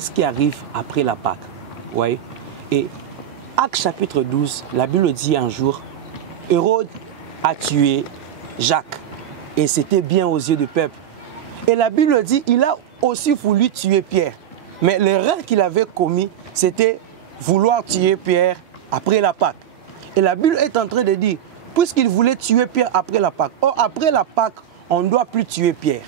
qu'est-ce qui arrive après la Pâque? Ouais. Et Actes chapitre 12, la Bible dit un jour, Hérode a tué Jacques. Et c'était bien aux yeux du peuple. Et la Bible dit, il a aussi voulu tuer Pierre. Mais l'erreur qu'il avait commis, c'était vouloir tuer Pierre après la Pâque. Et la Bible est en train de dire, puisqu'il voulait tuer Pierre après la Pâque, or après la Pâque, on ne doit plus tuer Pierre.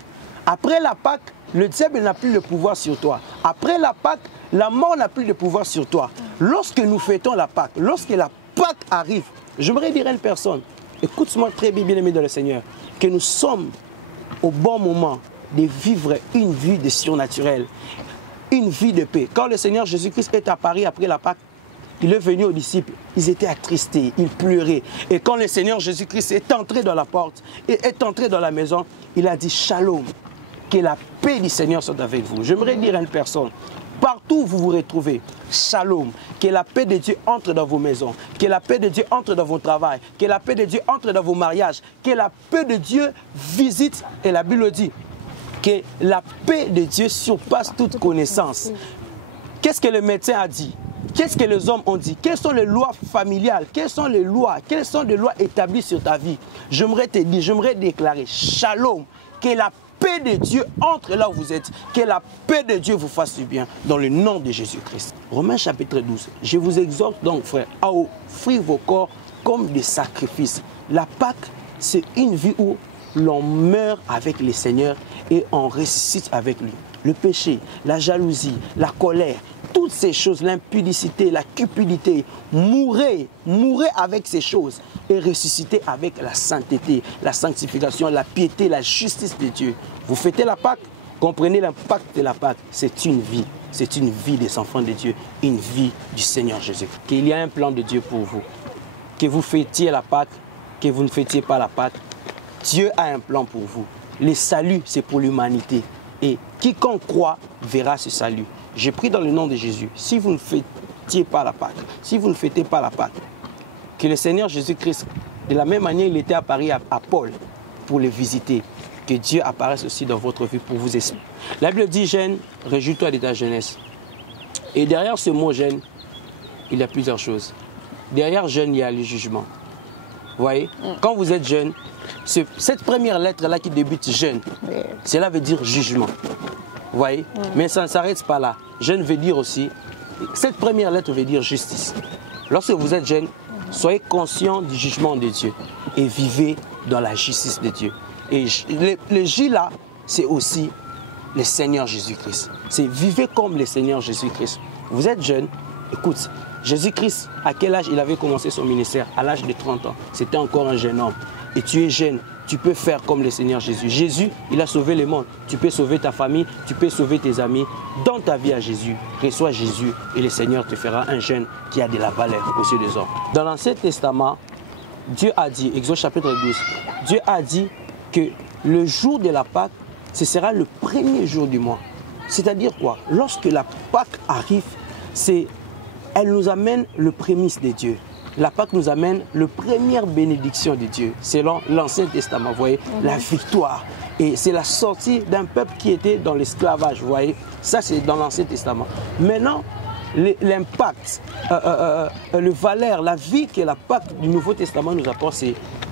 Après la Pâque, le diable n'a plus de pouvoir sur toi. Après la Pâque, la mort n'a plus de pouvoir sur toi. Lorsque nous fêtons la Pâque, lorsque la Pâque arrive, j'aimerais dire à une personne, écoute-moi très bien aimé dans le Seigneur, que nous sommes au bon moment de vivre une vie de surnaturel, une vie de paix. Quand le Seigneur Jésus-Christ est apparu après la Pâque, il est venu aux disciples, ils étaient attristés, ils pleuraient. Et quand le Seigneur Jésus-Christ est entré dans la porte et est entré dans la maison, il a dit Shalom, que la paix du Seigneur soit avec vous. J'aimerais dire à une personne, partout où vous vous retrouvez, Shalom, que la paix de Dieu entre dans vos maisons, que la paix de Dieu entre dans vos travails, que la paix de Dieu entre dans vos mariages, que la paix de Dieu visite, et la Bible dit, que la paix de Dieu surpasse toute connaissance. Qu'est-ce que le médecin a dit? Qu'est-ce que les hommes ont dit? Quelles sont les lois familiales? Quelles sont les lois établies sur ta vie? J'aimerais te dire, j'aimerais déclarer, Shalom, que la paix de Dieu entre là où vous êtes, que la paix de Dieu vous fasse du bien, dans le nom de Jésus-Christ. Romains chapitre 12, je vous exhorte donc, frère, à offrir vos corps comme des sacrifices. La Pâque, c'est une vie où l'on meurt avec le Seigneur et on ressuscite avec lui. Le péché, la jalousie, la colère, toutes ces choses, l'impudicité, la cupidité, mourrez avec ces choses et ressuscitez avec la sainteté, la sanctification, la piété, la justice de Dieu. Vous fêtez la Pâque, comprenez l'impact de la Pâque. C'est une vie des enfants de Dieu, une vie du Seigneur Jésus. Qu'il y a un plan de Dieu pour vous. Que vous fêtiez la Pâque, que vous ne fêtiez pas la Pâque, Dieu a un plan pour vous. Le salut, c'est pour l'humanité. Et quiconque croit verra ce salut. J'ai pris dans le nom de Jésus, si vous ne fêtiez pas la Pâque, si vous ne fêtez pas la Pâque, que le Seigneur Jésus-Christ, de la même manière il était apparu à Paul pour le visiter, que Dieu apparaisse aussi dans votre vie pour vous expliquer. La Bible dit, jeune, réjouis-toi de ta jeunesse. Et derrière ce mot jeune, il y a plusieurs choses. Derrière jeune, il y a le jugement. Vous voyez, quand vous êtes jeune, cette première lettre-là qui débute jeune, cela veut dire jugement. Vous voyez, mais ça ne s'arrête pas là. Jeune veut dire aussi, cette première lettre veut dire justice. Lorsque vous êtes jeune, soyez conscient du jugement de Dieu et vivez dans la justice de Dieu. Et le J là, c'est aussi le Seigneur Jésus-Christ. C'est vivez comme le Seigneur Jésus-Christ. Vous êtes jeune, écoute, Jésus-Christ, à quel âge il avait commencé son ministère? À l'âge de 30 ans. C'était encore un jeune homme. Et tu es jeune, tu peux faire comme le Seigneur Jésus. Jésus, il a sauvé le monde. Tu peux sauver ta famille, tu peux sauver tes amis. Donne ta vie à Jésus, reçois Jésus et le Seigneur te fera un jeune qui a de la valeur aux yeux des hommes. Dans l'Ancien Testament, Dieu a dit, Exode chapitre 12, Dieu a dit que le jour de la Pâque, ce sera le premier jour du mois. C'est-à-dire quoi? Lorsque la Pâque arrive, elle nous amène le prémisse de Dieu. La Pâque nous amène la première bénédiction de Dieu, selon l'Ancien Testament, vous voyez, la victoire. Et c'est la sortie d'un peuple qui était dans l'esclavage, vous voyez. Ça, c'est dans l'Ancien Testament. Maintenant, l'impact, le valeur, la vie que la Pâque du Nouveau Testament nous apporte,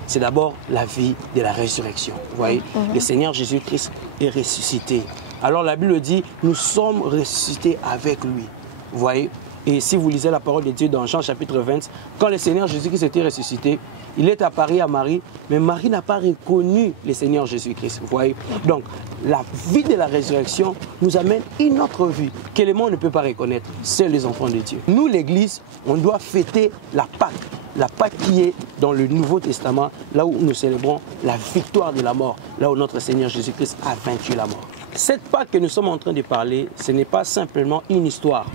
c'est d'abord la vie de la résurrection. Vous voyez, le Seigneur Jésus-Christ est ressuscité. Alors la Bible dit, nous sommes ressuscités avec lui. Vous voyez. Et si vous lisez la parole de Dieu dans Jean chapitre 20, quand le Seigneur Jésus-Christ était ressuscité, il est apparu à Marie, mais Marie n'a pas reconnu le Seigneur Jésus-Christ. Vous voyez? Donc, la vie de la résurrection nous amène une autre vie que le monde ne peut pas reconnaître, seuls les enfants de Dieu. Nous, l'Église, on doit fêter la Pâque qui est dans le Nouveau Testament, là où nous célébrons la victoire de la mort, là où notre Seigneur Jésus-Christ a vaincu la mort. Cette Pâque que nous sommes en train de parler, ce n'est pas simplement une histoire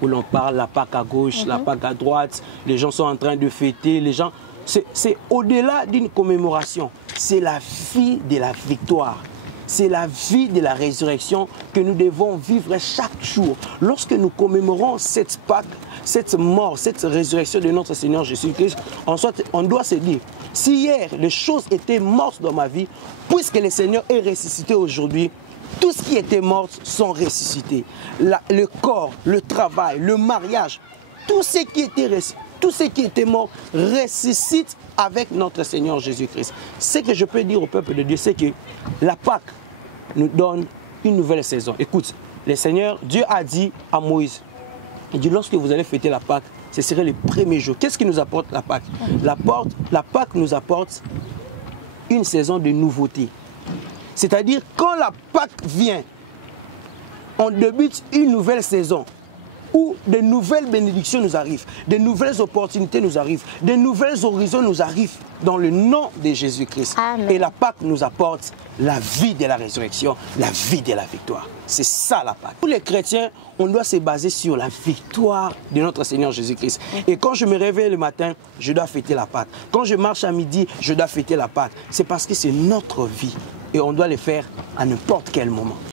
où l'on parle la Pâque à gauche, la Pâque à droite, les gens sont en train de fêter, les gens... C'est au-delà d'une commémoration, c'est la vie de la victoire. C'est la vie de la résurrection que nous devons vivre chaque jour. Lorsque nous commémorons cette Pâque, cette mort, cette résurrection de notre Seigneur Jésus-Christ, on doit se dire, si hier les choses étaient mortes dans ma vie, puisque le Seigneur est ressuscité aujourd'hui, tout ce qui était mort sont ressuscités. Le corps, le travail, le mariage, tout ce qui était mort ressuscite avec notre Seigneur Jésus-Christ. Ce que je peux dire au peuple de Dieu, c'est que la Pâque nous donne une nouvelle saison. Écoute, le Seigneur, Dieu a dit à Moïse, il dit, lorsque vous allez fêter la Pâque, ce serait le premier jour. Qu'est-ce qui nous apporte la Pâque? La Pâque nous apporte une saison de nouveauté. C'est-à-dire, quand la Pâque vient, on débute une nouvelle saison où de nouvelles bénédictions nous arrivent, de nouvelles opportunités nous arrivent, de nouvelles horizons nous arrivent dans le nom de Jésus-Christ. Et la Pâque nous apporte la vie de la résurrection, la vie de la victoire. C'est ça la Pâque. Pour les chrétiens, on doit se baser sur la victoire de notre Seigneur Jésus-Christ. Et quand je me réveille le matin, je dois fêter la Pâque. Quand je marche à midi, je dois fêter la Pâque. C'est parce que c'est notre vie et on doit le faire à n'importe quel moment.